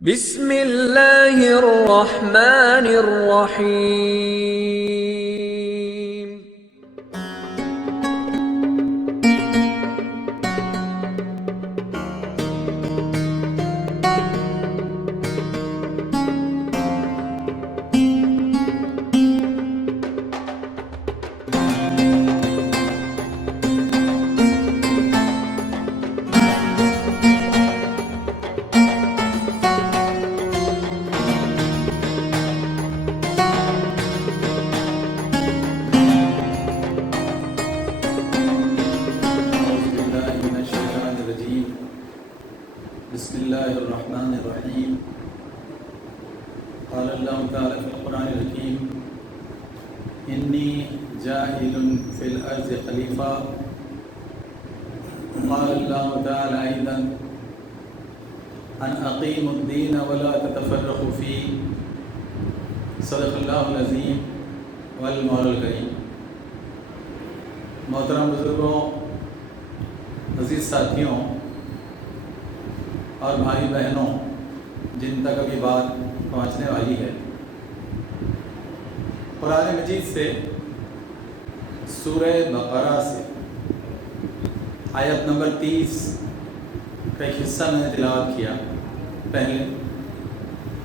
بسم اللہ الرحمن الرحیم۔ بسم اللہ الرحمن الرحیم۔ قال اللہ تعالی فی القرآن الحکیم انی جاعل فی الارض خلیفہ۔ قال اللہ تعالی ایضا ان اقیموا الدین ولا تتفرقوا فیہ۔ صدق اللہ العظیم والمولا الکریم۔ محترم بزرگوں، عزیز ساتھیوں اور بھائی بہنوں جن تک ابھی بات پہنچنے والی ہے، قرآن مجید سے سورہ بقرہ سے آیت نمبر 30 کا ایک حصہ میں نے تلاوت کیا پہلے،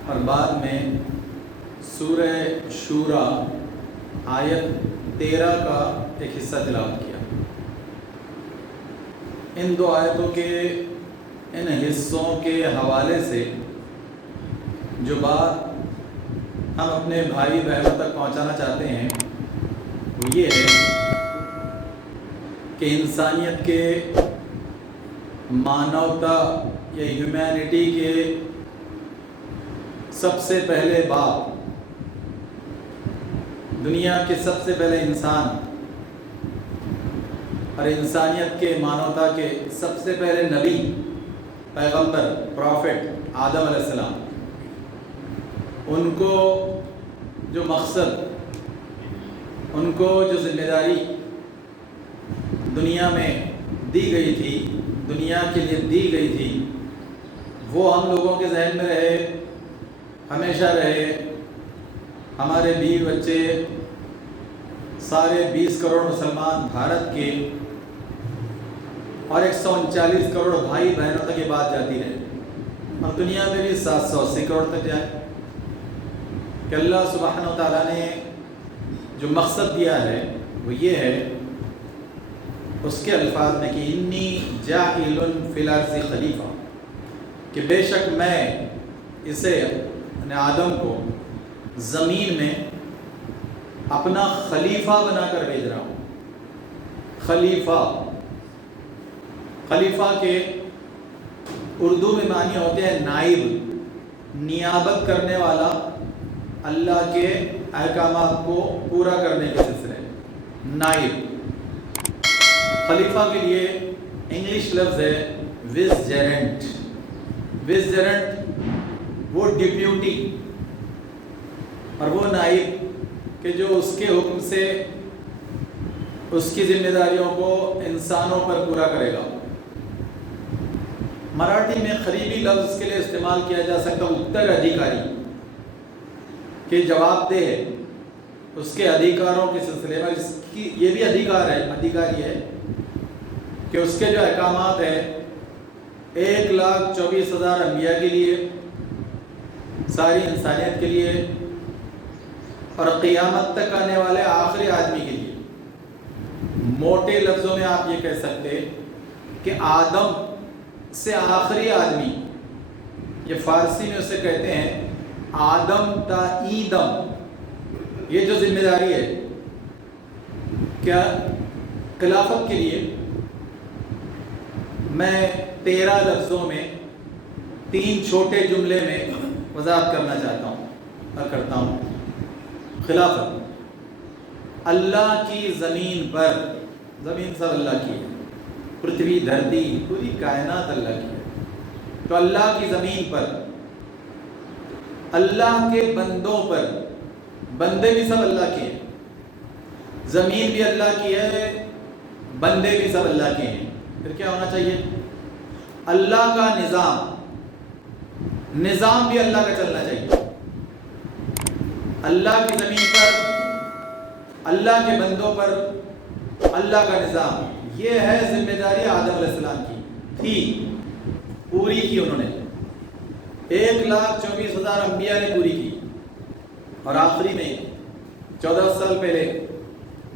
اور بعد میں سورہ شورى آیت 13 کا ایک حصہ تلاوت کیا۔ ان دو آیتوں کے ان حصوں کے حوالے سے جو بات ہم اپنے بھائی بہنوں تک پہنچانا چاہتے ہیں وہ یہ ہے کہ انسانیت کے، مانوتا یا ہیومینٹی کے سب سے پہلے باپ، دنیا کے سب سے پہلے انسان اور انسانیت کے، مانوتا کے سب سے پہلے نبی، پیغمبر، پروفٹ آدم علیہ السلام، ان کو جو مقصد، ان کو جو ذمہ داری دنیا میں دی گئی تھی، دنیا کے لیے دی گئی تھی، وہ ہم لوگوں کے ذہن میں رہے، ہمیشہ رہے۔ ہمارے بیوی بچے، سارے 20 کروڑ مسلمان بھارت کے اور 139 کروڑ بھائی بہنوں تک یہ بات جاتی رہے، اور دنیا میں بھی 780 کروڑ تک جائے کہ اللہ سبحانہ و تعالیٰ نے جو مقصد دیا ہے وہ یہ ہے، اس کے الفاظ میں کہ انی جاعل فی الارض خلیفہ، کہ بے شک میں اسے، یعنی آدم کو، زمین میں اپنا خلیفہ بنا کر بھیج رہا ہوں۔ خلیفہ، خلیفہ کے اردو میں معنی ہوتے ہیں نائب، نیابت کرنے والا، اللہ کے احکامات کو پورا کرنے کے سلسلے میں نائب۔ خلیفہ کے لیے انگلش لفظ ہے وزجرنٹ۔ وزجرنٹ وہ ڈپیوٹی اور وہ نائب کہ جو اس کے حکم سے اس کی ذمہ داریوں کو انسانوں پر پورا کرے گا۔ مراٹھی میں قریبی لفظ اس کے لیے استعمال کیا جا سکتا ہے اتر ادھیکاری، کہ جواب دہ ہے اس کے ادھیکاروں کے سلسلے میں۔ اس کی یہ بھی ادھیکاری ہے کہ اس کے جو احکامات ہیں 1,24,000 انبیاء کے لیے، ساری انسانیت کے لیے، اور قیامت تک آنے والے آخری آدمی کے لیے۔ موٹے لفظوں میں آپ یہ کہہ سکتے کہ آدم سے آخری آدمی، یہ فارسی میں اسے کہتے ہیں آدم تا ایدم، یہ جو ذمہ داری ہے کیا خلافت کے لیے، میں 13 لفظوں میں 3 چھوٹے جملے میں وضاحت کرنا چاہتا ہوں اور کرتا ہوں۔ خلافت، اللہ کی زمین پر، زمین سب اللہ کی ہے، پرتھوی، دھرتی، پوری کائنات اللہ کی ہے، تو اللہ کی زمین پر، اللہ کے بندوں پر، بندے بھی سب اللہ کے ہیں، زمین بھی اللہ کی ہے، بندے بھی سب اللہ کے ہیں۔ پھر کیا ہونا چاہیے؟ اللہ کا نظام، نظام بھی اللہ کا چلنا چاہیے. اللہ کی زمین پر اللہ کے بندوں پر اللہ کا نظام، یہ ہے ذمہ داری آدم علیہ السلام کی تھی، پوری کی انہوں نے. 1,24,000 انبیاء نے پوری کی، اور آخری میں 14 سال پہلے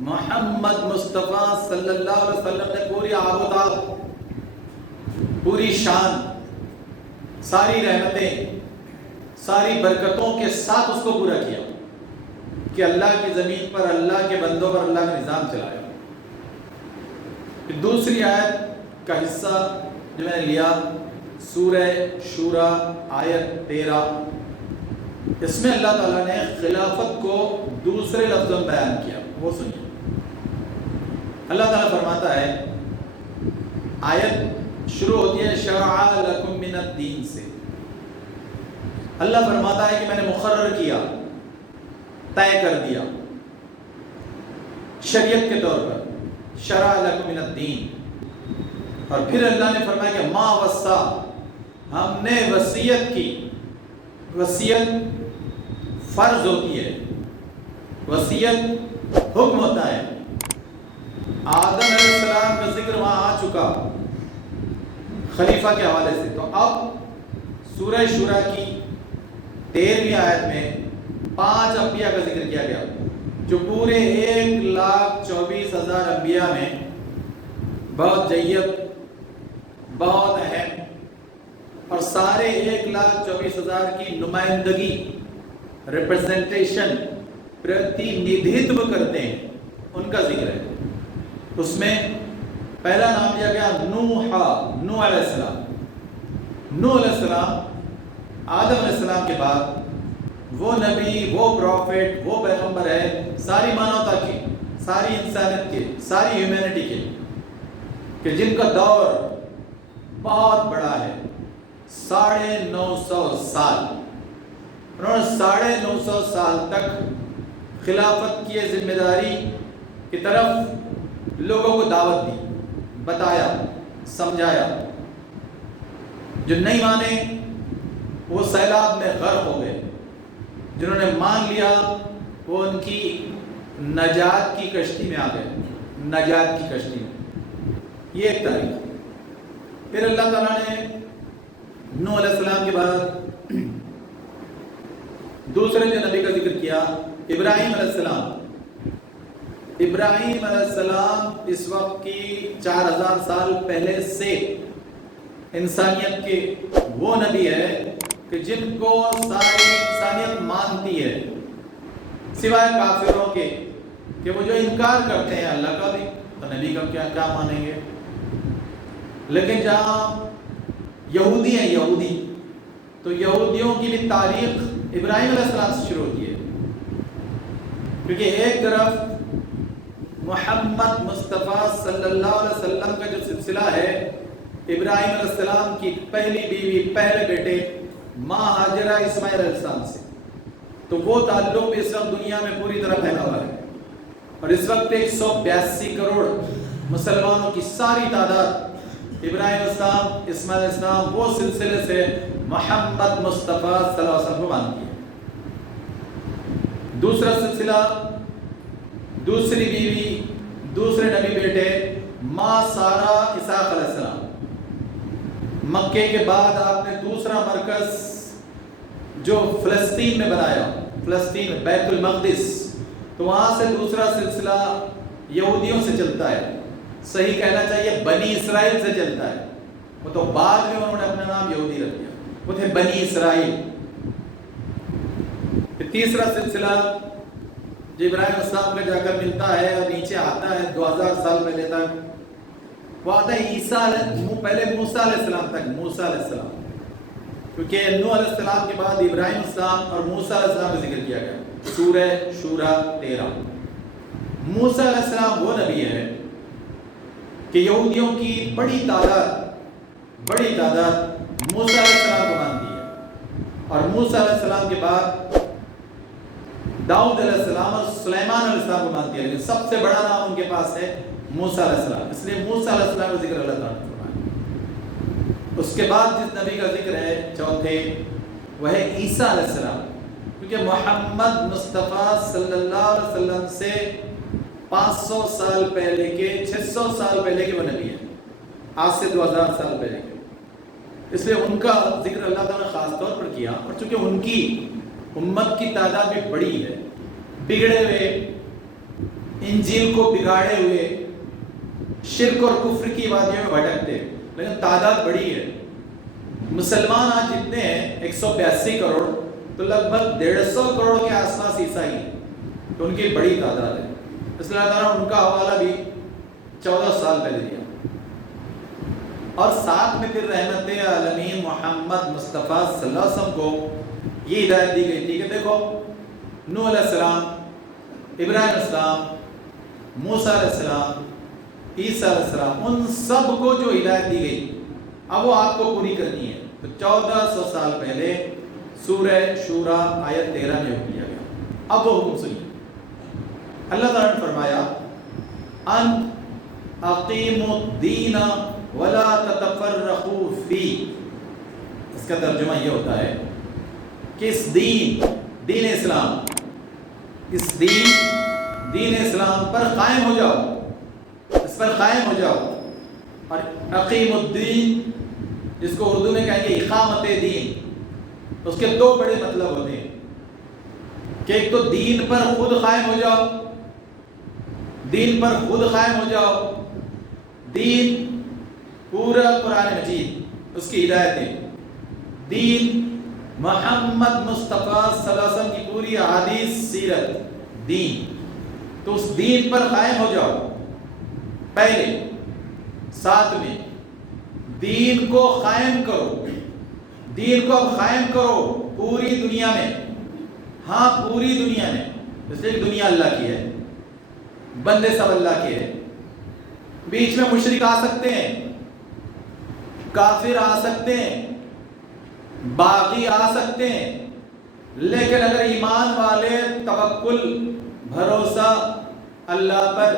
محمد مصطفیٰ صلی اللہ علیہ وسلم نے پوری آب و تاب، پوری شان، ساری رحمتیں، ساری برکتوں کے ساتھ اس کو پورا کیا کہ اللہ کی زمین پر اللہ کے بندوں پر اللہ کا نظام چلایا. دوسری آیت کا حصہ جو میں نے لیا سورہ شورا آیت 13، اس میں اللہ تعالیٰ نے خلافت کو دوسرے لفظوں میں بیان کیا. وہ سنیے. اللہ تعالیٰ فرماتا ہے، آیت شروع ہوتی ہے شرع لکم من الدین سے. اللہ فرماتا ہے کہ میں نے مقرر کیا، طے کر دیا شریعت کے طور پر، شرع لکم من الدین. اور پھر اللہ نے فرمایا کہ ما وصا، ہم نے وصیت کی. وصیت فرض ہوتی ہے، وصیت حکم ہوتا ہے. آدم علیہ السلام کا ذکر وہاں آ چکا خلیفہ کے حوالے سے. تو اب سورہ شورا کی 13ویں آیت میں 5 انبیاء کا ذکر کیا گیا، جو پورے 1,24,000 انبیاء میں بہت جید، بہت اہم، اور سارے 1,24,000 کی نمائندگی، ریپرزنٹیشن، پرتیندھتو کرتے ہیں، ان کا ذکر ہے. اس میں پہلا نام لیا گیا نوح علیہ السلام. نوح علیہ السلام آدم علیہ السلام کے بعد وہ نبی، وہ پروفٹ، وہ پیغمبر ہے ساری مانوتا کے، ساری انسانیت کے، ساری ہیومینٹی کے، کہ جن کا دور بہت بڑا ہے، 950 سال. انہوں نے 950 سال تک خلافت کی ذمہ داری کی طرف لوگوں کو دعوت دی، بتایا، سمجھایا. جو نہیں مانے وہ سیلاب میں غرق ہو گئے، جنہوں نے مان لیا وہ ان کی نجات کی کشتی میں آ گئے، نجات کی کشتی میں. یہ ایک تاریخ. پھر اللہ تعالیٰ نے نوح علیہ السلام کے بعد دوسرے جو نبی کا ذکر کیا ابراہیم علیہ السلام. ابراہیم علیہ السلام اس وقت کی 4,000 سال پہلے سے انسانیت کے وہ نبی ہے کہ جن کو ساری انسانیت مانتی ہے، سوائے کافروں کے، کہ وہ جو انکار کرتے ہیں اللہ کا بھی، تو نبی کا کیا مانیں گے. لیکن جہاں یہودی ہیں، یہودی، تو یہودیوں کی بھی تاریخ ابراہیم علیہ السلام سے شروع ہوتی ہے. کیونکہ ایک طرف محمد مصطفیٰ صلی اللہ علیہ وسلم کا جو سلسلہ ہے ابراہیم علیہ السلام کی پہلی بیوی، پہلے بیٹے ماں ہاجرہ اسماعیل علیہ السلام سے، تو وہ تعلق اس وقت دنیا میں پوری طرح پھیلا ہوا ہے. اور اس وقت 182 کروڑ مسلمانوں کی ساری تعداد ابراہیم علیہ السلام، اسماعیل علیہ السلام، وہ سلسلے سے محمد مصطفیٰ صلی اللہ علیہ وسلم کو مانتی ہے. دوسرا سلسلہ، دوسری بیوی، دوسرے نبی بیٹے ماں سارہ اسحاق علیہ السلام. مکے کے بعد آپ نے دوسرا مرکز جو فلسطین میں بنایا، فلسطین میں بیت المقدس، تو وہاں سے دوسرا سلسلہ یہودیوں سے چلتا ہے. صحیح کہنا چاہیے بنی اسرائیل سے چلتا ہے، وہ تو بعد میں انہوں نے اپنا نام یہودی رکھ دیا، وہ تھے بنی اسرائیل. تیسرا سلسلہ جو ابراہیم علیہ السلام کا جا کر ملتا ہے اور نیچے آتا ہے 2000 سال پہلے تک، وہ آتا ہے عیسیٰ پہلے موسیٰ علیہ السلام تک. موسیٰ علیہ السلام، کیونکہ نوح علیہ السلام کے بعد ابراہیم علیہ السلام اور موسیٰ علیہ السلام کا ذکر کیا گیا. سورہ شورا 13. موسیٰ علیہ السلام وہ نبی ہے کہ یہودیوں کی بڑی تعداد موسیٰ علیہ السلام کو مانتی ہے. اور موسیٰ علیہ السلام کے بعد داؤد علیہ السلام اور سلیمان علیہ السلام کو مانتی ہے، لیکن سب سے بڑا نام ان کے پاس ہے موسیٰ علیہ السلام. اس لیے موسیٰ علیہ السلام کا ذکر اللہ تعالیٰ نے فرمایا. اس کے بعد جس نبی کا ذکر ہے چوتھے، وہ ہے عیسیٰ علیہ السلام، کیونکہ محمد مصطفیٰ صلی اللہ علیہ وسلم سے 500 سال پہلے کے 600 سال پہلے کے وہ نبی ہیں، آج سے 2000 سال پہلے کے، اس لیے ان کا ذکر اللہ تعالیٰ نے خاص طور پر کیا۔ اور چونکہ ان کی امت کی تعداد بھی بڑی ہے، بگڑے ہوئے، انجیل کو بگاڑے ہوئے، شرک اور کفر کی وادیوں میں بھٹکتے، لیکن تعداد بڑی ہے۔ مسلمان آج جتنے ہیں 182 کروڑ، تو لگ بھگ 150 کروڑ کے آس پاس عیسائی ہیں، تو ان کی بڑی تعداد ہے۔ اس لیے اللہ تعالیٰ نے ان کا حوالہ بھی 14 سال پہلے دیا، اور ساتھ میں پھر رحمت عالمین محمد مصطفیٰ صلی اللہ علیہ وسلم کو یہ ہدایت دی گئی تھی کہ دیکھو نوح علیہ السلام، ابراہیم علیہ السلام، موسیٰ علیہ السلام، عیسیٰ علیہ السلام، ان سب کو جو ہدایت دی گئی اب وہ آپ کو پوری کرنی ہے۔ تو 1400 سال پہلے سورہ شورا آیت 13 میں حکم دیا گیا۔ اب وہ حکم سنیے، اللہ تعالیٰ نے فرمایا ان اقیموا الدین ولا تتفرقوا فیہ۔ اس کا ترجمہ یہ ہوتا ہے کہ اس دین اسلام، اس دین اسلام پر قائم ہو جاؤ، اس پر قائم ہو جاؤ۔ اور اقیم الدین جس کو اردو میں کہیں گے اقامت دین، اس کے دو بڑے مطلب ہوتے ہیں کہ ایک تو دین پر خود قائم ہو جاؤ، دین پر خود قائم ہو جاؤ، دین پورا قرآن مجید اس کی ہدایتیں، دین محمد مصطفیٰ صلی اللہ علیہ وسلم کی پوری احادیث سیرت، دین، تو اس دین پر قائم ہو جاؤ پہلے۔ ساتھ میں دین کو قائم کرو، دین کو اب قائم کرو پوری دنیا میں، ہاں پوری دنیا میں، اس لیے کہ دنیا اللہ کی ہے، بندے سب اللہ کے ہیں، بیچ میں مشرک آ سکتے ہیں، کافر آ سکتے ہیں، باغی آ سکتے ہیں، لیکن اگر ایمان والے توکل، بھروسہ اللہ پر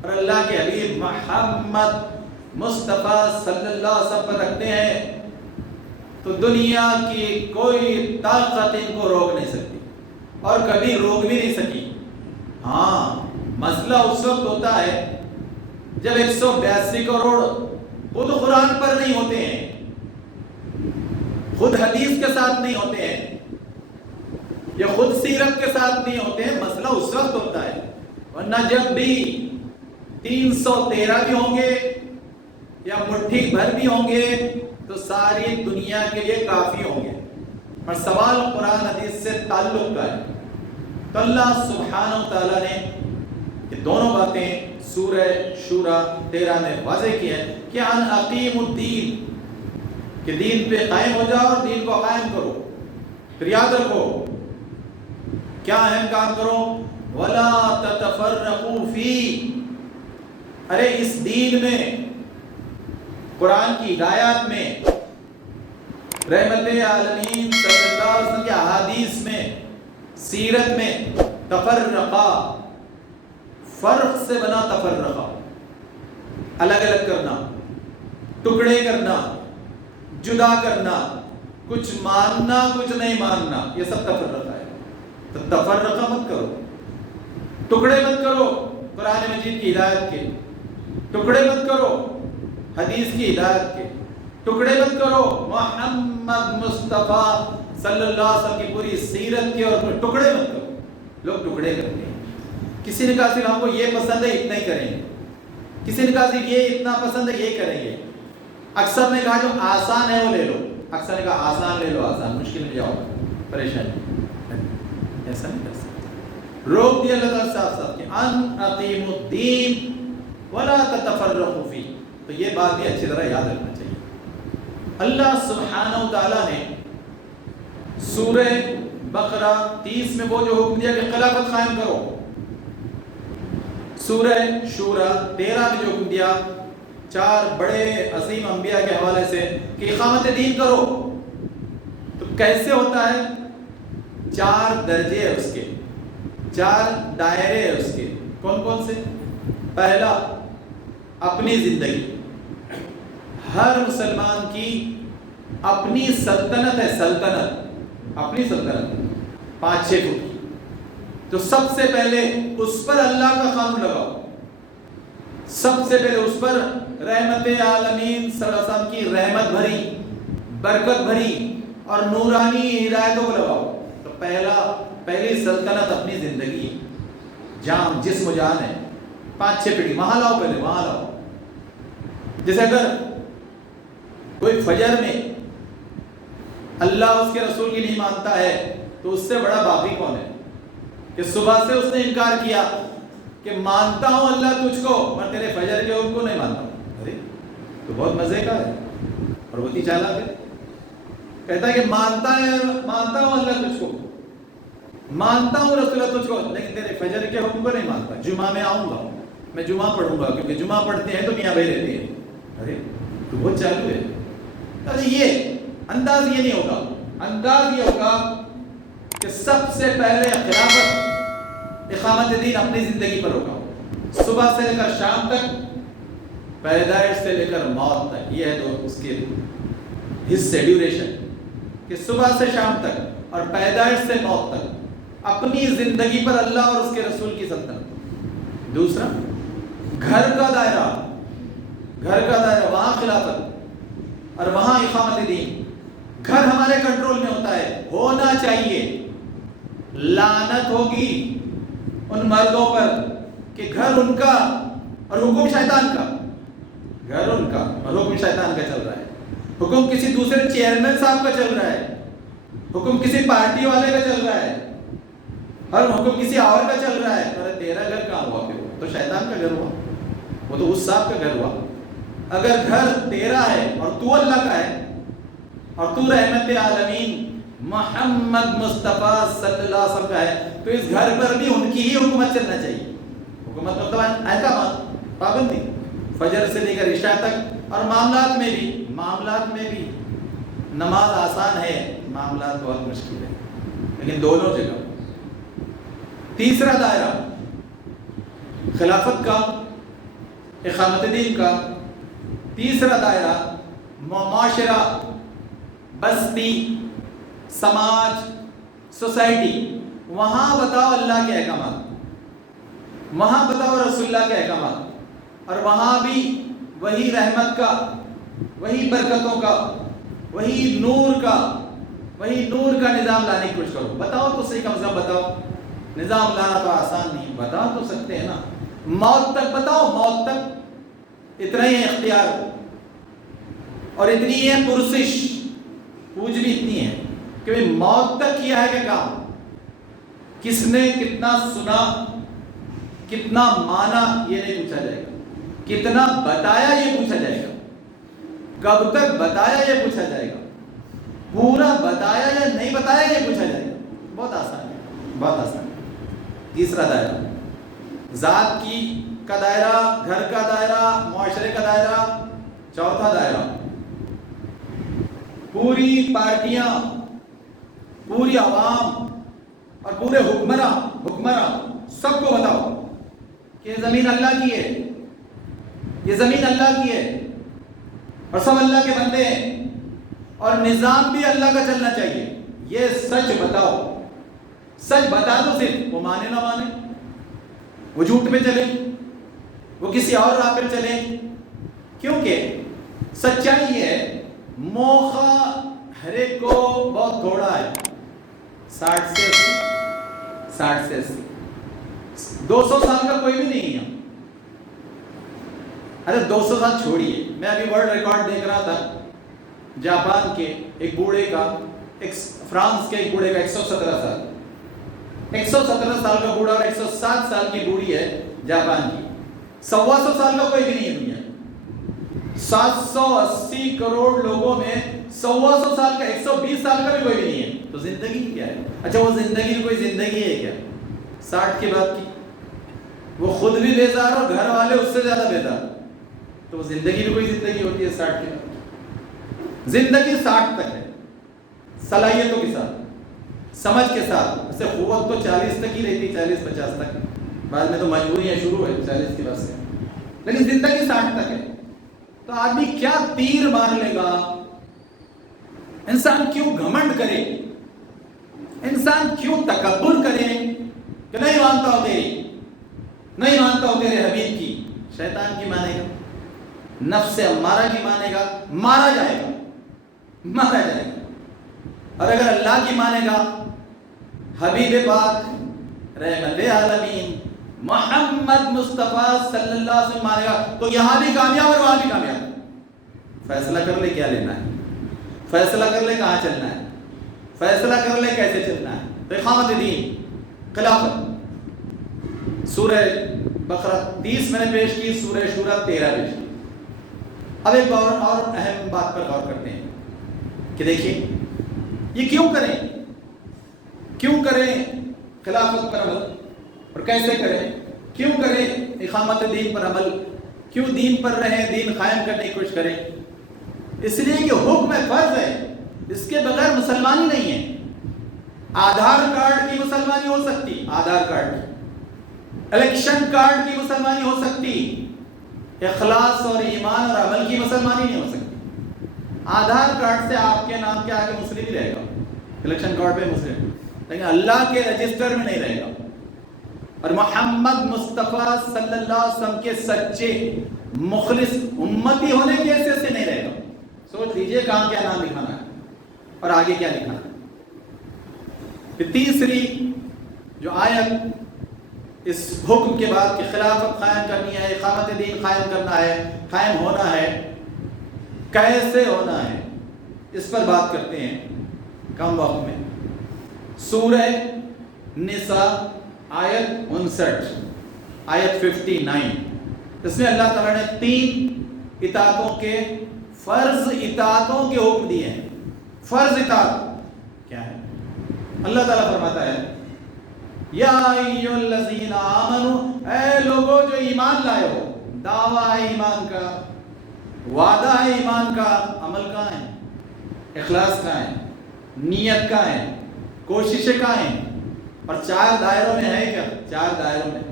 اور اللہ کے حبیب محمد مصطفیٰ صلی اللہ علیہ وسلم پر رکھتے ہیں تو دنیا کی کوئی طاقت ان کو روک نہیں سکتی، اور کبھی روک بھی نہیں سکی۔ ہاں مسئلہ اس وقت ہوتا ہے جب 182 کروڑ خود قرآن پر نہیں ہوتے ہیں، خود حدیث کے ساتھ نہیں ہوتے ہیں، یا خود سیرت کے ساتھ نہیں ہوتے ہیں، مسئلہ اس وقت ہوتا ہے۔ ورنہ جب بھی 313 بھی ہوں گے یا مٹھی بھر بھی ہوں گے تو ساری دنیا کے لیے کافی ہوں گے۔ اور سوال قرآن حدیث سے تعلق کا ہے، تو اللہ سبحانہ و تعالیٰ نے یہ دونوں باتیں سورہ شورا 13 میں واضح کی ہے کہ ان اقیم الدین، کہ دین پہ قائم ہو جاؤ اور دین کو قائم کرو۔ پھر یاد رکھو کیا اہم کام کرو، ولا تتفرقوا فیہ، ارے اس دین میں، قرآن کی ہدایات میں، رحمت عالمین صلی اللہ علیہ وسلم کے احادیث میں، سیرت میں، تفرقہ، فرق سے بنا تفرقہ، الگ الگ کرنا، ٹکڑے کرنا، جدا کرنا، کچھ ماننا کچھ نہیں ماننا، یہ سب تفرقہ ہے۔ تو تفرقہ مت کرو، ٹکڑے مت کرو قرآن مجید کی ہدایت کے، ٹکڑے مت کرو حدیث کی ہدایت کے، ٹکڑے مت کرو محمد مصطفیٰ صلی اللہ علیہ وسلم کی پوری سیرت کے، اور ٹکڑے مت کرو۔ لوگ ٹکڑے کرتے ہیں، کسی نے کہا صرف ہم کو یہ پسند ہے اتنا ہی کریں گے، کسی نے کہا صرف یہ اتنا پسند ہے یہ کریں گے، اکثر نے کہا جو آسان ہے وہ لے لو، اکثر نے کہا آسان لے لو، آسان، مشکل میں جاؤ پریشانی، ایسا نہیں کر سکتے۔ روک دیا اللہ تعالیٰ صاحب صاحب کہ ان اقیم الدین ولا تتفرقوا فیہ، تو یہ بات بھی اچھی طرح یاد رکھنا چاہیے۔ اللہ سبحانہ وتعالیٰ نے سورہ بقرہ 30 میں وہ جو حکم دیا کہ خلافت قائم کرو، سورہ شورا 13 میں جو حکم دیا 4 بڑے عظیم انبیاء کے حوالے سے کہ اقامت دین کرو، تو کیسے ہوتا ہے؟ 4 درجے ہیں اس کے، 4 دائرے ہیں اس کے، کون کون سے؟ پہلا، اپنی زندگی، ہر مسلمان کی اپنی سلطنت ہے، سلطنت، اپنی سلطنت 5-6 فٹ کی، تو سب سے پہلے اس پر اللہ کا قانون لگاؤ، سب سے پہلے اس پر رحمت عالمین صلی اللہ علیہ وسلم کی رحمت بھری، برکت بھری اور نورانی ہدایتوں کو لگاؤ۔ تو پہلی سلطنت اپنی زندگی، جان، جسم و جان ہے، 5-6 پیڑھی وہاں لاؤ، پہلے وہاں لاؤ۔ جیسے اگر کوئی فجر میں اللہ اس کے رسول کی نہیں مانتا ہے تو اس سے بڑا باغی کون ہے کہ صبح سے اس نے انکار کیا کہ مانتا ہوں اللہ تجھ کو مگر تیرے فجر کے حکم کو نہیں مانتا ہوں۔ ارے تو بہت مزے کا ہے اور بہت ہی چالاک ہے، کہتا ہے کہ مانتا ہوں اللہ تجھ کو، مانتا ہوں رسول اللہ تجھ کو، لیکن تیرے فجر کے حکم کو نہیں مانتا۔ جمعہ میں آؤں گا، میں جمعہ پڑھوں گا کیونکہ جمعہ پڑھتے ہیں تو میاں بھائی رہتے ہیں۔ ارے تو بہت چالو ہے۔ یہ انداز یہ نہیں ہوگا، انداز یہ ہوگا کہ سب سے پہلے خلافت، اقامت دین اپنی زندگی پر ہوگا، صبح سے لے کر شام تک، پیدائش سے لے کر موت تک۔ یہ ہے تو اس کے حصے، ڈیوریشن، کہ صبح سے شام تک اور پیدائش سے موت تک اپنی زندگی پر اللہ اور اس کے رسول کی سلطنت۔ دوسرا، گھر کا دائرہ، وہاں خلافت اور وہاں اقامت دین۔ گھر ہمارے کنٹرول میں ہوتا ہے، ہونا چاہیے۔ لعنت ہوگی ان مردوں پر کہ گھر ان کا اور حکم شیطان کا، گھر ان کا اور حکم شیطان کا چل رہا ہے، حکم کسی دوسرے چیئرمین صاحب کا چل رہا ہے، حکم کسی پارٹی والے کا چل رہا ہے، ہر حکم کسی اور کا چل رہا ہے۔ ارے تیرا گھر کہاں ہوا؟ پھر تو شیطان کا گھر ہوا، وہ تو اس صاحب کا گھر ہوا۔ اگر گھر تیرا ہے اور تو اللہ کا ہے اور تو رحمت عالمین محمد مصطفیٰ صلی اللہ علیہ وسلم کا ہے تو اس گھر پر بھی ان کی ہی حکومت چلنا چاہیے۔ حکومت مطلب احکامات، پابندی، فجر سے لے کر عشاء تک، اور معاملات میں بھی نماز آسان ہے، معاملات بہت مشکل ہے، لیکن دونوں جگہ۔ تیسرا دائرہ خلافت کا، اقامت دین کا۔ تیسرا دائرہ معاشرہ، بستی، سماج، سوسائٹی۔ وہاں بتاؤ اللہ کے احکامات، وہاں بتاؤ رسول اللہ کے احکامات، اور وہاں بھی وہی رحمت کا، وہی برکتوں کا، وہی نور کا نظام لانے کی کوشش کرو۔ بتاؤ تو صحیح، کم سے کم بتاؤ۔ نظام لانا تو آسان نہیں، بتا تو سکتے ہیں نا۔ موت تک بتاؤ، موت تک اتنا ہی اختیار اور اتنی ہے پرسش، پوچھ بھی اتنی ہے کہ موت تک کیا ہے کہ کام، کس نے کتنا سنا، کتنا مانا، یہ نہیں پوچھا جائے گا، کتنا بتایا یہ پوچھا جائے گا، کب تک بتایا یہ پوچھا جائے گا، پورا بتایا یا نہیں بتایا یہ پوچھا جائے گا۔ بہت آسان ہے، بہت آسان ہے۔ تیسرا دائرہ ذات کی کا دائرہ، گھر کا دائرہ، معاشرے کا دائرہ۔ چوتھا دائرہ پوری پارٹیاں، پوری عوام اور پورے حکمراں سب کو بتاؤ کہ یہ زمین اللہ کی ہے، یہ زمین اللہ کی ہے اور سب اللہ کے بندے ہیں اور نظام بھی اللہ کا چلنا چاہیے۔ یہ سچ بتاؤ، سچ بتا دو، صرف وہ مانے نہ مانے، وہ جھوٹ پہ چلے، وہ کسی اور راہ پہ چلے، کیونکہ سچائی یہ ہے موقع ہر ایک کو بہت تھوڑا ہے، 60 سے 80 200 سال کا کوئی بھی نہیں ہے۔ ارے 200 سال چھوڑیے، میں ابھی ورلڈ ریکارڈ دیکھ رہا تھا جاپان کے ایک بوڑھے کا، فرانس کے ایک بوڑھے کا 117 سال، 117 سال کا بوڑھا اور 107 سال کی بوڑھی ہے جاپان کی۔ 125 سال کا کوئی بھی نہیں ہے دنیا، 780 کروڑ لوگوں میں 125 سال کا، 120 سال کا بھی کوئی بھی نہیں ہے۔ تو زندگی کیا ہے؟ اچھا وہ زندگی کوئی زندگی ہے کیا 60 کے بعد کی؟ وہ خود بھی بیزار اور گھر والے اس سے زیادہ بیزار، تو وہ زندگی بھی کوئی زندگی ہوتی ہے 60 کے بعد؟ زندگی 60 تک ہے، صلاحیتوں کے ساتھ، سمجھ کے ساتھ۔ اسے قوت تو 40 تک ہی رہتی، 40-50 تک، بعد میں تو مجبوریاں شروع ہے 40 کے بعد سے، لیکن زندگی 60 تک ہے۔ تو آدمی کیا تیر مار لے گا انسان کیوں گھمنڈ کرے, انسان کیوں تکبر کرے کہ نہیں مانتا ہوں تیری, نہیں مانتا ہوں تیرے حبیب کی. شیطان کی مانے گا, نفس امارہ کی مانے گا, مارا جائے گا, مارا جائے گا. اور اگر اللہ کی مانے گا, حبیب پاک رحمت عالمین محمد مصطفیٰ صلی اللہ علیہ وسلم مانے گا, تو یہاں بھی کامیاب اور وہاں بھی کامیاب. فیصلہ کر لے کیا لینا ہے, فیصلہ کر لے کہاں چلنا ہے, فیصلہ کر لے کیسے چلنا ہے. تو اقامت دین, خلافت. سورہ بقرہ 30 میں نے پیش کی, سورہ شورى 13 پیش کی. اب ایک اور اہم بات پر غور کرتے ہیں کہ دیکھیے یہ کیوں کریں, کیوں کریں خلافت پر عمل اور کیسے کریں, کیوں کریں اقامت دین پر عمل, کیوں دین پر رہیں, دین قائم کرنے کی کوشش کریں. اس لیے کہ حکم فرض ہے, اس کے بغیر مسلمانی نہیں ہے. آدھار کارڈ کی مسلمانی ہو سکتی, آدھار کارڈ کی, الیکشن کارڈ کی مسلمانی ہو سکتی, اخلاص اور ایمان اور عمل کی مسلمانی نہیں ہو سکتی. آدھار کارڈ سے آپ کے نام کے آگے مسلم ہی رہے گا, الیکشن کارڈ پہ مسلم, لیکن اللہ کے رجسٹر میں نہیں رہے گا. اور محمد مصطفیٰ صلی اللہ علیہ وسلم کے سچے مخلص امتی ہونے کے حیثیت سے نہیں رہے گا. سوچ لیجئے کہاں کیا نام لکھانا ہے اور آگے کیا لکھانا ہے. پھر تیسری جو آیت اس حکم کے بعد کہ خلافت قائم کرنی ہے, اقامت دین قائم کرنا ہے, قائم ہونا ہے, کیسے ہونا ہے, اس پر بات کرتے ہیں کم وقت میں. سورہ نساء آیت 59, آیت 59. اس میں اللہ تعالیٰ نے 3 اطاعتوں کے, فرض اطاعتوں کے حکم دیے ہیں. فرض اطاعت کیا ہے؟ اللہ تعالیٰ فرماتا ہے یا ایھا الذین آمنوا, اے لوگوں جو ایمان لائے ہو. دعویٰ ہے ایمان کا, وعدہ ہے ایمان کا, عمل کہاں ہے, اخلاص کہاں ہے, نیت کہاں ہے, کوششیں کہاں ہیں. اور 4 دائروں میں ہے کیا, 4 دائروں میں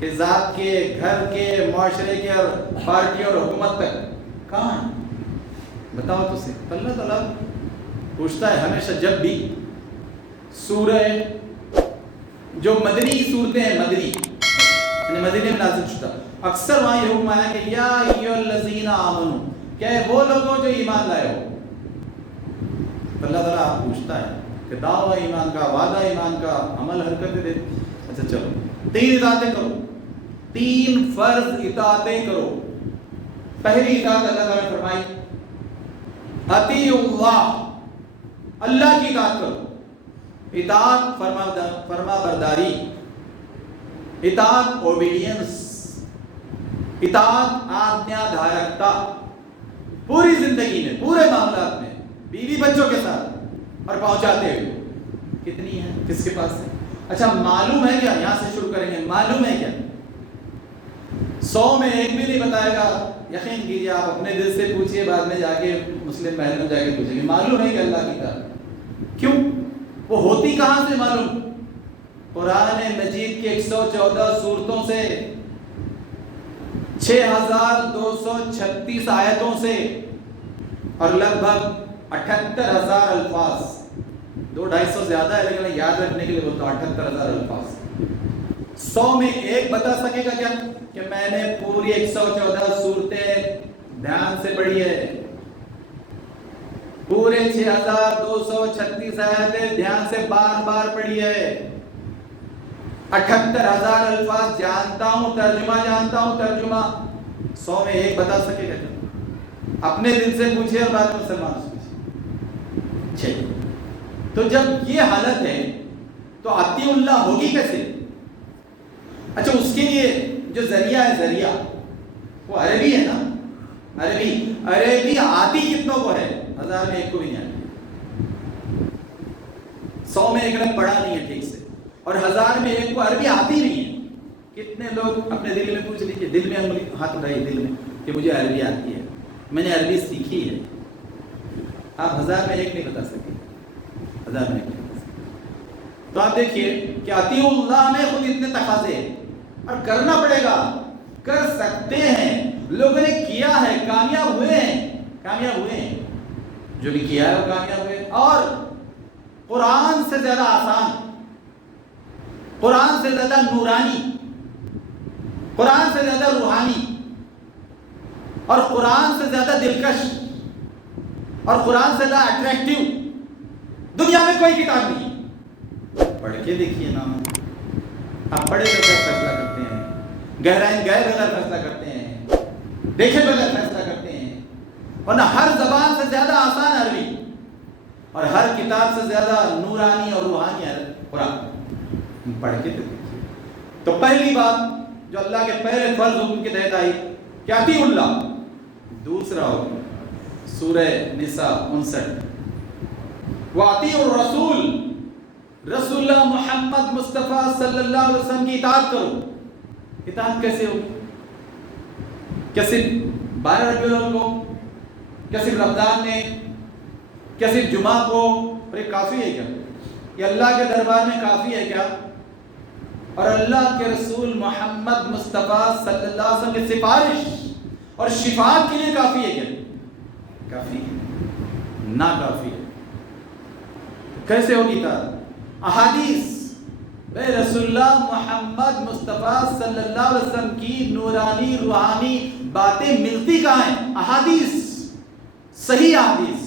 کہ ذات کے, گھر کے, معاشرے کے اور پارٹی اور حکومت تک کہاں ہے, بتاؤ تو سے. اللہ تعالیٰ پوچھتا ہے ہمیشہ جب بھی سورہ جو مدنی صورتیں ہیں, مدنی یعنی مدینے میں نازل شدہ, اکثر وہاں یہ حکم آیا کہ یا ایھا الذین آمنوا, کہ وہ لوگوں جو ایمان لائے ہو. اللہ تعالیٰ آپ پوچھتا ہے کہ دعویٰ ایمان کا, وعدہ ایمان کا, عمل حرکت دے. اچھا چلو 3 اطاعتیں کرو, 3 فرض اطاعتیں کرو. پہلی اطاعت اللہ تعالیٰ نے فرمائی اطیعوا اللہ, اللہ کی اطاعت کرو. اطاعت فرما برداری, اطاعت اوبیڈینس, اطاعت آجنادھارکتا. پوری زندگی میں, پورے معاملات میں, بیوی بچوں کے ساتھ اور پہنچاتے ہوئے. کتنی ہے, کس کے پاس ہے؟ اچھا معلوم ہے کیا, یہاں سے شروع کریں گے, معلوم ہے کیا؟ 100 میں 1 بھی نہیں بتائے گا. یقین کیجیے, آپ اپنے دل سے پوچھئے, بعد میں جا کے مسلم محل میں جا کے پوچھیں گے معلوم ہے کہ اللہ کی اطاعت. کیوں؟ وہ ہوتی کہاں سے معلوم؟ قرآن مجید کے 114 سورتوں سے, 6236 آیتوں سے, اور لگ بھگ 78,000 الفاظ. 200-250 زیادہ ہے لیکن یاد رکھنے کے لیے بولتا ہوں 78,000 الفاظ. 100 میں 1 بتا سکے گا کیا کہ میں نے پوری 114 صورتیں دھیان سے پڑھی ہے, پورے 6236 آیتیں دھیان سے بار بار پڑھی ہے, 78,000 الفاظ جانتا ہوں, ترجمہ جانتا ہوں, ترجمہ. 100 میں 1 بتا سکے گا کیا؟ اپنے دل سے پوچھے اور بعد میں مسلمان سے پوچھے. تو جب یہ حالت ہے تو اطیع اللہ ہوگی کیسے؟ اچھا اس کے لیے جو ذریعہ ہے, ذریعہ وہ عربی ہے نا, عربی آتی کتنوں کو ہے؟ 1000 میں 1 کو بھی نہیں آتی. 100 میں 1 نے پڑھا نہیں ہے ٹھیک سے, اور 1000 میں 1 کو عربی آتی نہیں ہے. کتنے لوگ اپنے دل میں پوچھ لیجیے, دل میں ہاتھ اٹھائیے دل میں کہ مجھے عربی آتی ہے, میں نے عربی سیکھی ہے. آپ 1000 میں 1 نہیں بتا سکتے, 1000 میں 1 نہیں بتا سکتے. تو آپ دیکھیے کہ اطیع اللہ میں خود اتنے تقاضے ہیں, اور کرنا پڑے گا, کر سکتے ہیں. لوگوں نے کیا ہے, کامیاب ہوئے ہیں, کامیاب ہوئے ہیں. جو بھی کیا ہے وہ کامیاب ہوئے. اور قرآن سے زیادہ آسان، قرآن سے زیادہ نورانی، قرآن سے زیادہ روحانی، اور قرآن سے زیادہ دلکش، اور قرآن سے زیادہ اٹریکٹیو دنیا میں کوئی کتاب نہیں۔ پڑھ کے دیکھیے نا، آپ پڑھے بغیر فیصلہ کرتے ہیں، گہرائیں گئے بغیر فیصلہ کرتے ہیں، دیکھے بغیر فیصلہ کرتے ہیں، ورنہ ہر زبان سے زیادہ آسان عربی اور ہر کتاب سے زیادہ نورانی اور روحانی قرآن۔ پڑھ کے دیکھیے۔ تو پہلی بات جو اللہ کے پہلے فرض حکم کے تحت آئی کہ اطیعوا اللہ، دوسرا حکم سورہ نساء 59، وَأَطِيعُوا الرَّسُولَ، رسول اللہ محمد مصطفیٰ صلی اللہ علیہ وسلم کی اطاعت کرو۔ اطاعت کیسے ہو؟ کیا صرف 12 ربیع الاول کو، کیا صرف رمضان میں، کیا صرف جمعہ کو؟ اور یہ کافی ہے کیا؟ یہ اللہ کے دربار میں کافی ہے کیا؟ اور اللہ کے رسول محمد مصطفیٰ صلی اللہ علیہ وسلم کی سفارش اور شفاعت کے لیے کافی ہے کیا؟ کافی ہے؟ ناکافی ہے۔ کیسے ہوگی اطاعت؟ احادیث رسول اللہ محمد مصطفیٰ صلی اللہ علیہ وسلم کی نورانی روحانی باتیں ملتی کہاں ہیں؟ احادیث، صحیح احادیث،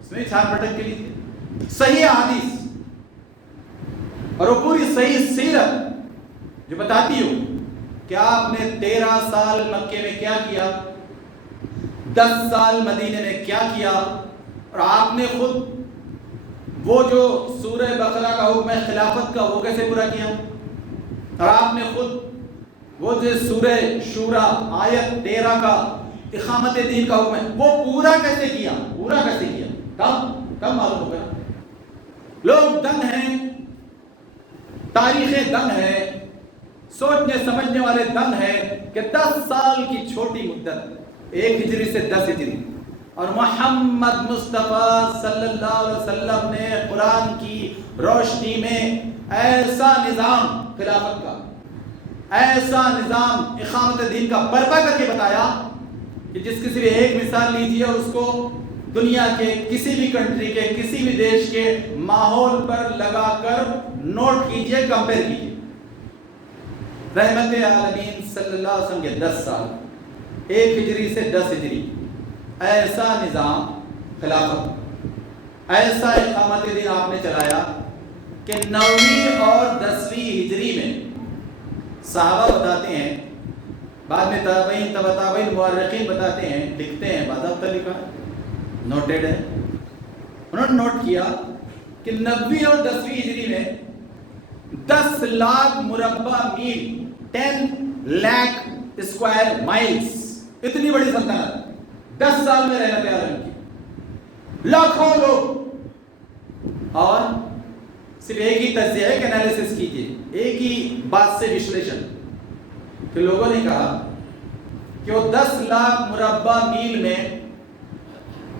اس میں 4 بٹن کے لیے صحیح احادیث، اور وہ پوری صحیح سیرت جو بتاتی ہو کہ آپ نے 13 سال مکے میں کیا کیا، 10 سال مدینے میں کیا کیا، اور آپ نے خود وہ جو سورہ بقرہ کا حکم ہے خلافت کا وہ کیسے پورا کیا، اور آپ نے خود وہ جو سورہ شورا آیت 13 کا اقامت دین کا حکم ہے وہ پورا کیسے کیا، پورا کیسے کیا؟ کب معلوم ہو گیا؟ لوگ دنگ ہیں، تاریخیں دنگ ہیں، سوچنے سمجھنے والے دنگ ہیں کہ 10 سال کی چھوٹی مدت، 1 ہجری سے 10 ہجری، اور محمد مصطفیٰ صلی اللہ علیہ وسلم نے قرآن کی روشنی میں ایسا نظام خلافت کا، ایسا نظام اقامت دین کا برپا کر کے بتایا کہ جس کی صرف ایک مثال لیجیے اور اس کو دنیا کے کسی بھی کنٹری کے کسی بھی دیش کے ماحول پر لگا کر نوٹ کیجیے، کمپیئر کیجیے۔ رحمت عالمین صلی اللہ علیہ وسلم کے 10 سال، 1 ہجری سے 10 ہجری، ایسا نظام خلافت، ایسا اقامت دین آپ نے چلایا کہ 9ویں اور 10ویں ہجری میں صحابہ بتاتے ہیں، بعد میں تابعین تبع تابعین مورخین بتاتے ہیں، لکھتے ہیں، باضابطہ لکھا ہے، نوٹڈ ہے، انہوں نے نوٹ کیا کہ 9ویں اور 10ویں ہجری میں 10 لاکھ مربع میل، 10 لاکھ اسکوائر مائلز، اتنی بڑی سلطنت 10 سال میں رحمت عالم کی، لاکھوں لوگ، اور صرف ایک ہی تجزیہ ہے کہ انالیسس کیجیے، ایک ہی بات سے وشلیشن، کہ لوگوں نے کہا کہ وہ 10 لاکھ مربع میل میں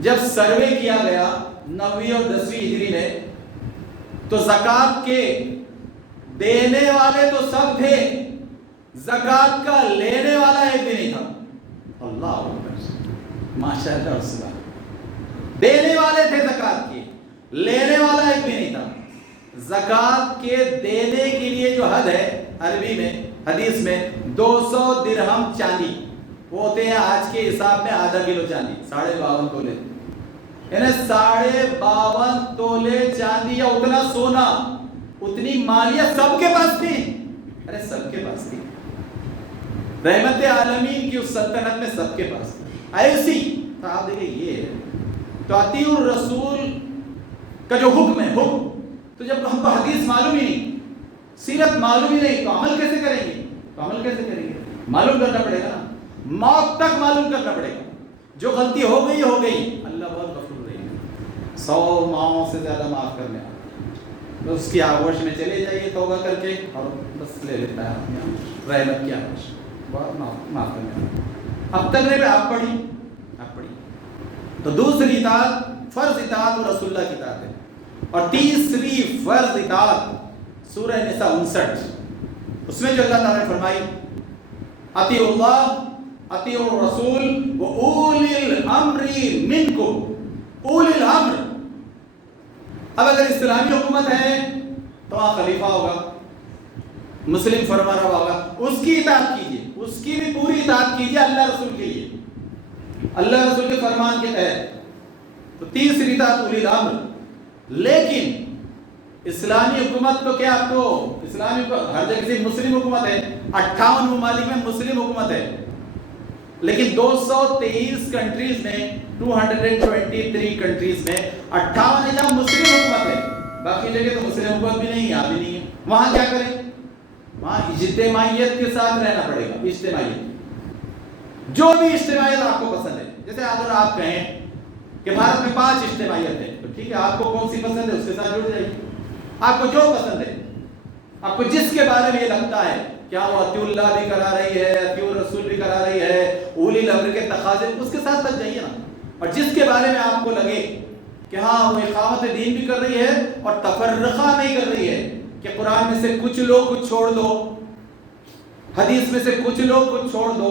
جب سروے کیا گیا 9ویں اور 10ویں ہجری میں، تو زکوٰۃ کے دینے والے تو سب تھے، زکوٰۃ کا لینے والا ایک بھی نہیں تھا۔ اللہ اکبر، ماشاء اللہ رسول اللہ، دینے والے تھے زکوٰۃ کے، لینے والا ایک بھی نہیں تھا۔ زکوٰۃ کے دینے کے لیے جو حد ہے عربی میں، حدیث میں 200 درہم چاندی، وہ ہوتے ہیں آج کے حساب میں ½ کلو چاندی، 52.5 تولے، یعنی 52.5 تولے چاندی یا اتنا سونا، اتنی مالیہ سب کے پاس تھی، ارے سب کے پاس تھی، رحمت عالمین کی اس سلطنت میں سب کے پاس تھی، ایسی۔ تو آپ دیکھیں یہ ہے، تو اطیعوا الرسول کا جو حکم ہے، حکم، تو جب ہم کو حدیث معلوم ہی نہیں، سیرت معلوم ہی نہیں، تو عمل کیسے کریں گے؟ تو عمل کیسے کریں گے؟ معلوم کرنا پڑے گا نا، موت تک معلوم کرنا پڑے گا، جو غلطی ہو گئی ہو گئی، اللہ بہت غفور رحیم ہے، 100 ماؤں سے زیادہ معاف کرنے والا، تو اس کی آغوش میں چلے جائیے توبہ کر کے، اور بس لے لیتا ہے اپنی رحمت کی آغوش، بہت معاف کرنے والا۔ اب تک نہیں آپ پڑھی، تو دوسری اطاعت فرض اطاعت اور رسول اللہ کی اطاعت ہے، اور تیسری فرض اطاعت سورہ نساء 59، اس میں جو اللہ تعالیٰ نے فرمائی اطیعوا اللہ اطیعوا الرسول واولی الامر منکم، اولی الامر، اب اگر اسلامی حکومت ہے تو وہاں خلیفہ ہوگا، مسلم فرمانروا ہوگا، اس کی اطاعت کیجیے، اس کی بھی پوری اطاعت کیجیے اللہ رسول کے لیے، اللہ رسول کے فرمان کے تحت۔ تو تیسری اطاعت اولی الامر۔ لیکن اسلامی حکومت تو کیا، آپ کو اسلامی ہر جگہ سے مسلم حکومت ہے، 58 ممالک میں مسلم حکومت ہے، لیکن 223 کنٹریز میں 223 کنٹریز میں 58 ہے جہاں مسلم حکومت ہے، باقی جگہ تو مسلم حکومت بھی نہیں ہے، یہاں بھی نہیں ہے۔ وہاں کیا کریں؟ وہاں اجتماعیت کے ساتھ رہنا پڑے گا، اجتماعیت، جو بھی اجتماعیت آپ کو پسند ہے۔ جیسے اگر آپ کہیں کہ بھارت میں 5 اجتماعیت ہے، تو ٹھیک ہے، آپ کو کون سی پسند ہے اس کے ساتھ جڑ جائیے، آپ کو جو پسند ہے، آپ کو جس کے بارے میں یہ لگتا ہے کیا وہ اطیع اللہ بھی کرا رہی ہے، اطیع الرسول بھی کرا رہی ہے، اولی الامر کے تقاضے، اس کے ساتھ لگ جائیے نا۔ اور جس کے بارے میں آپ کو لگے کہ ہاں وہ اقامت دین بھی کر رہی ہے اور تفرقہ نہیں کر رہی ہے، کہ قرآن میں سے کچھ لوگ کچھ چھوڑ دو، حدیث میں سے کچھ لوگ کچھ چھوڑ دو،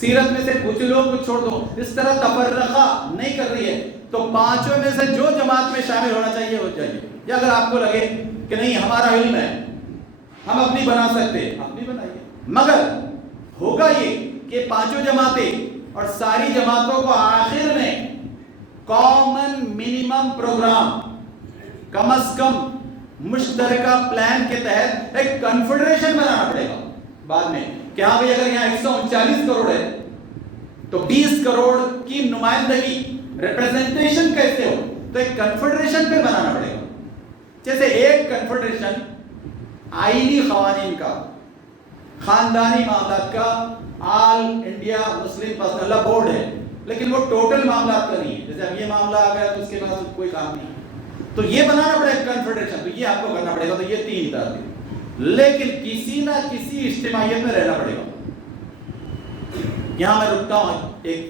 سیرت میں سے کچھ لوگ کچھ چھوڑ دو، اس طرح تفرقہ نہیں کر رہی ہے، تو 5 میں سے جو جماعت میں شامل ہونا چاہیے ہو جائیے۔ یا اگر آپ کو لگے کہ نہیں ہمارا علم ہے، ہم اپنی بنا سکتے، اپنی بنائیے، مگر ہوگا یہ کہ 5 جماعتیں اور ساری جماعتوں کو آخر میں کامن منیمم پروگرام، کم از کم مشترکہ پلان کے تحت ایک کنفیڈریشن بنانا پڑے گا بعد میں، کہ ہاں بھئی اگر یہاں 139 کروڑ ہے تو 20 کروڑ کی نمائندگی، ریپریزنٹیشن کیسے ہو، تو ایک کنفیڈریشن پہ بنانا پڑے گا۔ جیسے ایک کنفیڈریشن آئینی قوانین کا، خاندانی معاملات کا، آل انڈیا مسلم پرسنل لا بورڈ ہے، لیکن وہ ٹوٹل معاملات کا نہیں ہے۔ جیسے اب یہ معاملہ آ گیا تو اس کے بعد کوئی کام نہیں، تو یہ بنانا پڑے گا کنفیڈریشن، تو یہ آپ کو کرنا پڑے گا۔ تو یہ 3 اطاعت ہے، لیکن کسی نہ کسی اجتماعیت میں رہنا پڑے گا۔ یہاں میں رکتا ہوں 1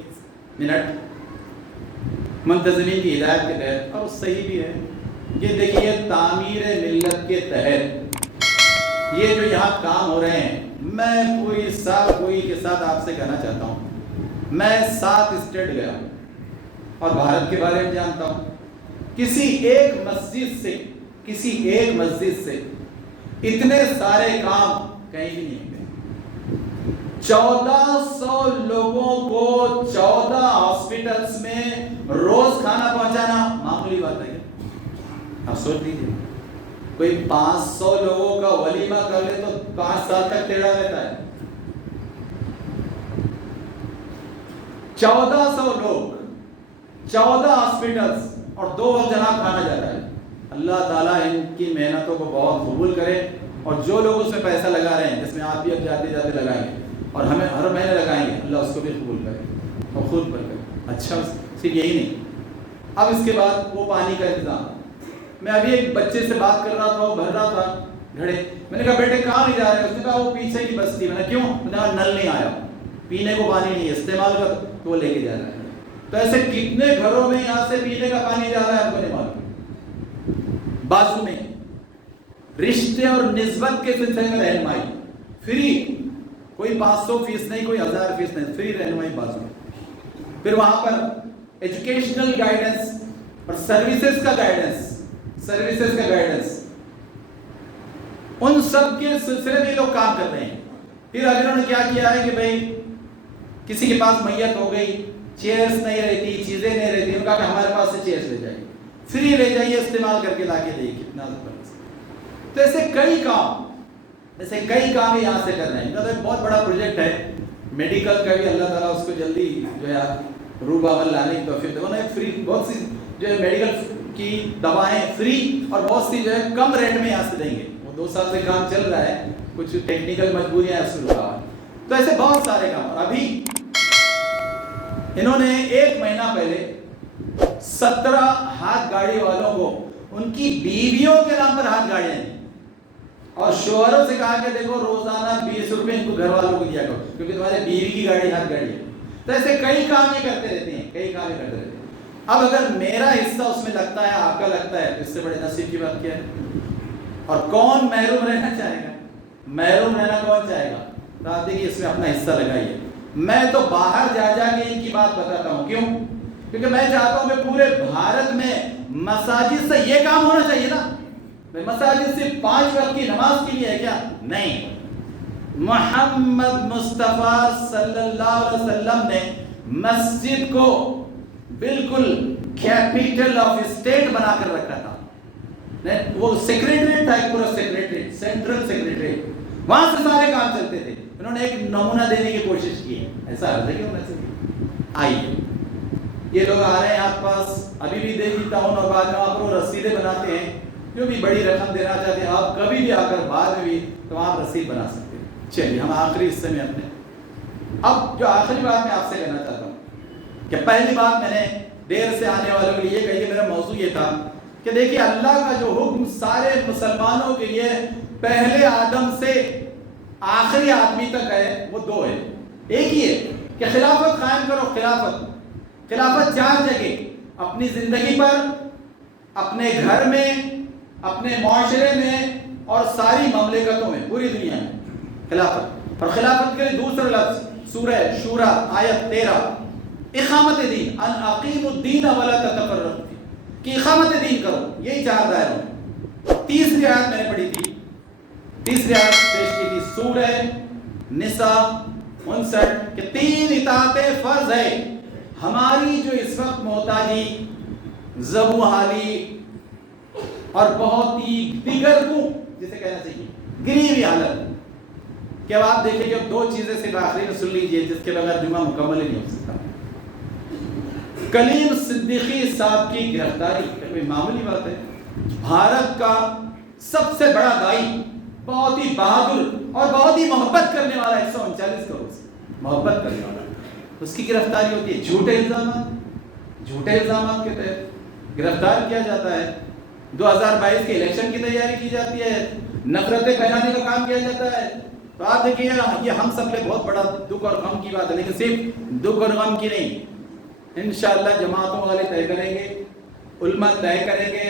منٹ منتظمین کی ہدایت کے تحت، اور صحیح بھی ہے۔ یہ دیکھیے تعمیر ملت کے تحت یہ جو یہاں کام ہو رہے ہیں، میں کوئی کے ساتھ آپ سے کہنا چاہتا ہوں، میں 7 اسٹیٹ گیا اور بھارت کے بارے میں جانتا ہوں، کسی ایک مسجد سے اتنے سارے کام کہیں بھی نہیں ہوتے۔ 1400 لوگوں کو 14 ہاسپٹلز میں روز کھانا پہنچانا معمولی بات ہے؟ آپ سوچ لیجیے، کوئی 500 لوگوں کا ولیمہ کر لے تو 5 سال تک ٹیڑھا رہتا ہے۔ 1400 لوگ، 14 ہاسپٹلز اور 2 وقت جناب کھانا جاتا ہے۔ اللہ تعالیٰ ان کی محنتوں کو بہت قبول کرے، اور جو لوگ اس میں پیسہ لگا رہے ہیں، جس میں آپ بھی اب جاتے جاتے لگائیں گے اور ہمیں ہر مہینے لگائیں گے، اللہ اس کو بھی قبول کرے اور خود پر کرے۔ اچھا، صرف یہی نہیں، اب اس کے بعد وہ پانی کا انتظام۔ میں ابھی ایک بچے سے بات کر رہا تھا، وہ بھر رہا تھا گھڑے، میں نے کہا بیٹے کہاں نہیں جا رہے ہیں؟ اس نے کہا وہ پیچھے کی بستی۔ میں نے کیوں؟ میں نے کہا نل نہیں آیا، پینے کو پانی نہیں ہے، استعمال کا تو وہ لے کے جا رہا ہے۔ تو ایسے کتنے گھروں میں یہاں سے پینے کا پانی جا رہا ہے آپ کو نہیں معلوم۔ بازو میں رشتے اور نسبت کے سلسلے میں رہنمائی فری، کوئی 500 فیس نہیں، کوئی 1000 فیس نہیں، فری رہنمائی بازو میں۔ پھر وہاں پر ایجوکیشنل گائیڈنس اور سروسز کا گائیڈنس، ان سب کے سلسلے میں لوگ کام کر رہے ہیں۔ پھر اب انہوں نے کیا کیا ہے کہ بھائی کسی کے پاس میت ہو گئی، چیئرز نہیں رہتی، چیزیں نہیں رہتی، انہوں نے کہا کہ ہمارے پاس سے چیئرز لے جائیے، فری لے جائیے، استعمال کر کے لا کے دیں، کتنا زبردست۔ تو ایسے کئی کام یہاں سے کر رہے ہیں۔ ایک بہت بڑا پروجیکٹ ہے میڈیکل کا بھی، اللہ تعالیٰ اس کو جلدی جو ہے روب عمل لانے کی توفیق دے۔ انہیں فری بہت سی جو ہے میڈیکل کی دوائیں فری اور بہت سی جو ہے کم ریٹ میں یہاں سے دیں گے۔ وہ 2 سال سے کام چل رہا ہے، کچھ ٹیکنیکل مجبوریاں ایسے رکا ہے۔ تو ایسے بہت سارے کام، اور ابھی انہوں نے 1 مہینہ پہلے 17 ہاتھ گاڑی والوں کو ان کی بیویوں کے نام پر ہاتھ گاڑیاں دیں، اور شوہروں سے کہا کہ دیکھو روزانہ 20 روپے ان کو گھر والوں کو دیا کرو، کیونکہ تمہارے بیوی کی گاڑی ہاتھ گاڑی ہے۔ تو ایسے کئی کام یہ کرتے رہتے ہیں، اب اگر میرا حصہ اس میں لگتا ہے، آپ کا لگتا ہے، اس سے بڑے نصیب کی بات کیا ہے؟ اور کون محروم رہنا چاہے گا؟ محروم رہنا کون چاہے گا؟ تو آپ دیکھیے اس میں اپنا حصہ لگائیے۔ میں تو باہر جا کے ان کی بات بتاتا ہوں، کیوں؟ کیونکہ میں چاہتا ہوں کہ پورے بھارت میں مساجد سے یہ کام ہونا چاہیے نا. مساجد صرف 5 وقت کی نماز کے لیے ہے کیا؟ نہیں. محمد مصطفیٰ صلی اللہ علیہ وسلم نے مسجد کو بالکل کیپٹل آف اسٹیٹ بنا کر رکھا تھا. وہ سیکریٹریٹ تھا، ایک پورا سیکریٹریٹ، سینٹرل سیکریٹریٹ، وہاں سے سارے کام چلتے تھے. انہوں نے ایک نمونہ دینے کی کوشش کی ہے. ایسا ہے کہ ہونا چاہیے. آئیے یہ لوگ آ رہے ہیں آپ پاس، ابھی بھی دیکھی ٹاؤن اور بعد میں وہاں پر وہ رسیدیں بناتے ہیں، جو بھی بڑی رقم دینا چاہتے ہیں آپ کبھی بھی آ کر بعد میں بھی تو آپ رسید بنا سکتے ہیں. چلیے ہم آخری حصے میں اپنے اب جو آخری بات میں آپ سے کہنا چاہتا ہوں کہ پہلی بات میں نے دیر سے آنے والوں کے لیے یہ کہی کہ میرا موضوع یہ تھا کہ دیکھیے اللہ کا جو حکم سارے مسلمانوں کے لیے پہلے آدم سے آخری آدمی تک ہے وہ 2 ہے. ایک ہی ہے کہ خلافت قائم کرو. خلافت 4 جگہ، اپنی زندگی پر، اپنے گھر میں، اپنے معاشرے میں اور ساری مملکتوں میں، پوری دنیا میں خلافت. اور خلافت کے لیے دوسرا لفظ سورہ شورا آیت 13 اقامت دین، ان اقیموا الدین ولا تتفرقوا کہ اقامت دین کرو. یہی 4 دائروں میں. تیسری آیت میں نے پڑھی تھی، تیسری آیت پیش کی تھی سورہ نساء 59 کہ 3 اطاعتیں فرض ہے. ہماری جو اس وقت محتاجی، زبو حالی اور بہت ہی دیگر کو جسے کہنا چاہیے گری ہوئی حالت کہ اب آپ دیکھیں کہ 2 چیزیں صرف آخری میں سن لیجئے جس کے بغیر جمعہ مکمل ہی نہیں ہو سکتا. کلیم صدیقی صاحب کی گرفتاری کوئی معمولی بات ہے. بھارت کا سب سے بڑا دائی، بہت ہی بہادر اور بہت ہی محبت کرنے والا، 139 کروڑ سے محبت کرنے والا، اس کی گرفتاری ہوتی ہے جھوٹے الزامات کے تحت گرفتار کیا جاتا ہے. 2022 کے الیکشن کی تیاری کی جاتی ہے، نفرتیں پھیلانے کا کام کیا جاتا ہے. تو آپ دیکھیے یہ ہم سب کے بہت بڑا دکھ اور غم کی بات ہے، لیکن صرف دکھ اور غم کی نہیں. انشاءاللہ جماعتوں والے طے کریں گے، علماء طے کریں گے.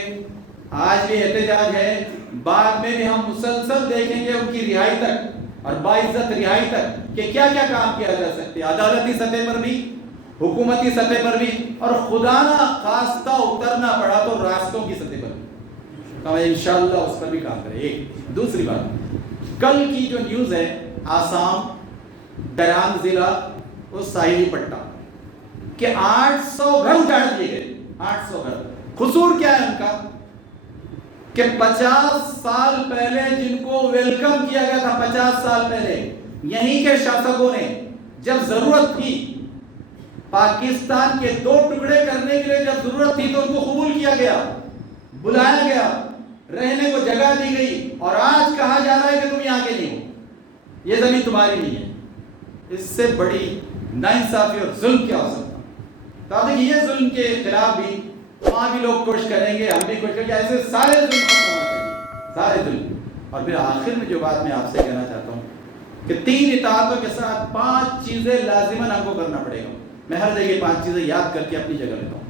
آج بھی احتجاج ہے، بعد میں بھی ہم مسلسل دیکھیں گے ان کی رہائی تک اور باعزت رہائی تک کہ کیا کیا کام کیا جا سکتے ہیں، عدالتی سطح پر بھی، حکومتی سطح پر بھی، اور خدا نہ خواستہ اترنا پڑا تو راستوں کی سطح پر بھی. تو انشاءاللہ اس پر بھی کام کریں. ایک دوسری بات، کل کی جو نیوز ہے آسام دران ضلع وہ ساحلی پٹا کہ 800 گھر اجاڑ دیے گئے. 800 گھر. قصور کیا ہے ان کا کہ 50 سال پہلے جن کو ویلکم کیا گیا تھا، 50 سال پہلے یہیں کے شاسکوں نے جب ضرورت تھی پاکستان کے 2 ٹکڑے کرنے کے لیے، جب ضرورت تھی تو ان کو قبول کیا گیا، بلایا گیا، رہنے کو جگہ دی گئی، اور آج کہا جا رہا ہے کہ تم یہاں کے نہیں ہو، یہ زمین تمہاری نہیں ہے. اس سے بڑی ناانصافی اور ظلم کیا ہو سکتا؟ تو دیکھیے یہ ظلم کے خلاف بھی وہاں بھی لوگ کوشش کریں گے، ہم بھی کوشش کریں گے، ایسے سارے ظلم ختم ہونا چاہیے، سارے ظلم. اور پھر آخر میں جو بات میں آپ سے کہنا چاہتا ہوں کہ 3 اطاعتوں کے ساتھ 5 چیزیں لازماً ہم کو کرنا پڑے گا. میں ہر جگہ 5 چیزیں یاد کر کے اپنی جگہ لیتا ہوں.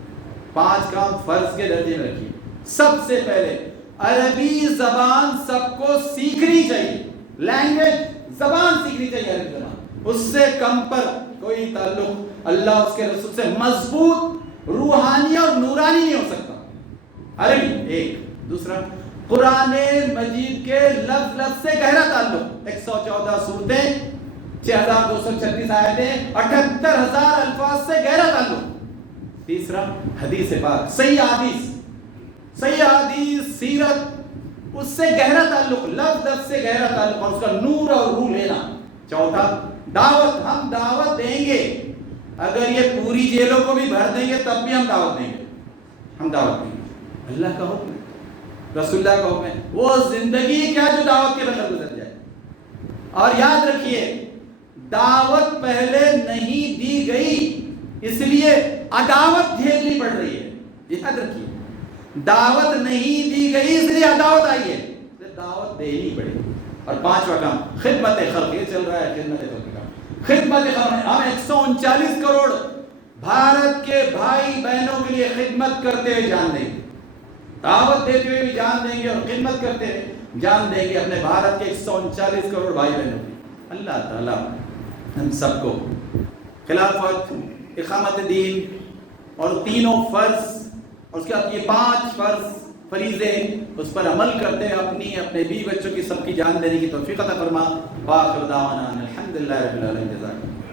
5 کام فرض کے درجے میں رکھیے. سب سے پہلے عربی زبان سب کو سیکھنی چاہیے. لینگویج، زبان سیکھنی چاہیے عربی زبان. اس سے کم پر کوئی تعلق اللہ اس کے رسول سے مضبوط روحانی اور نورانی نہیں ہو سکتا. عربی ایک. دوسرا، قرآن مجید کے لفظ لفظ سے گہرا تعلق. 114 سورتیں، 6236 آیتیں، 78,000 الفاظ سے گہرا تعلق. تیسرا، حدیث پاک، صحیح حدیث، سیرت، اس سے گہرا تعلق، لفظ لفظ سے گہرا تعلق اور اس کا نور اور روح لینا. چوتھا، دعوت. ہم دعوت دیں گے، اگر یہ پوری جیلوں کو بھی بھر دیں گے تب بھی ہم دعوت دیں گے. ہم دعوت دیں گے. اللہ کا حکم ہے، رسول اللہ کا حکم ہے. وہ زندگی کیا جو دعوت کے بغیر گزر جائے. اور یاد رکھیے دعوت پہلے نہیں دی گئی اس لیے عداوت جھیلنی پڑ رہی ہے. یاد رکھیے دعوت نہیں دی گئی اس لیے عداوت آئی ہے، دعوت دینی پڑے. اور 5واں کام خدمت خلق. یہ چل رہا ہے خدمت خلق کا. خدمت خلق ہم 139 کروڑ بھارت کے بھائی بہنوں کے لیے خدمت کرتے ہوئے جان دیں گے، دعوت دیتے ہوئے بھی جان دیں گے اور خدمت کرتے ہوئے جان دیں گے اپنے بھارت کے 139 کروڑ بھائی بہنوں کی. اللہ تعالیٰ ہم سب کو خلافت، اقامت دین اور تینوں فرض اور اس کے بعد یہ 5 فرض فریضے اس پر عمل کرتے ہیں، اپنے بیوی بچوں کی سب کی جان دینے کی توفیق عطا فرما۔ وآخر دعوانا الحمدللہ رب العالمین۔ جزاک اللہ۔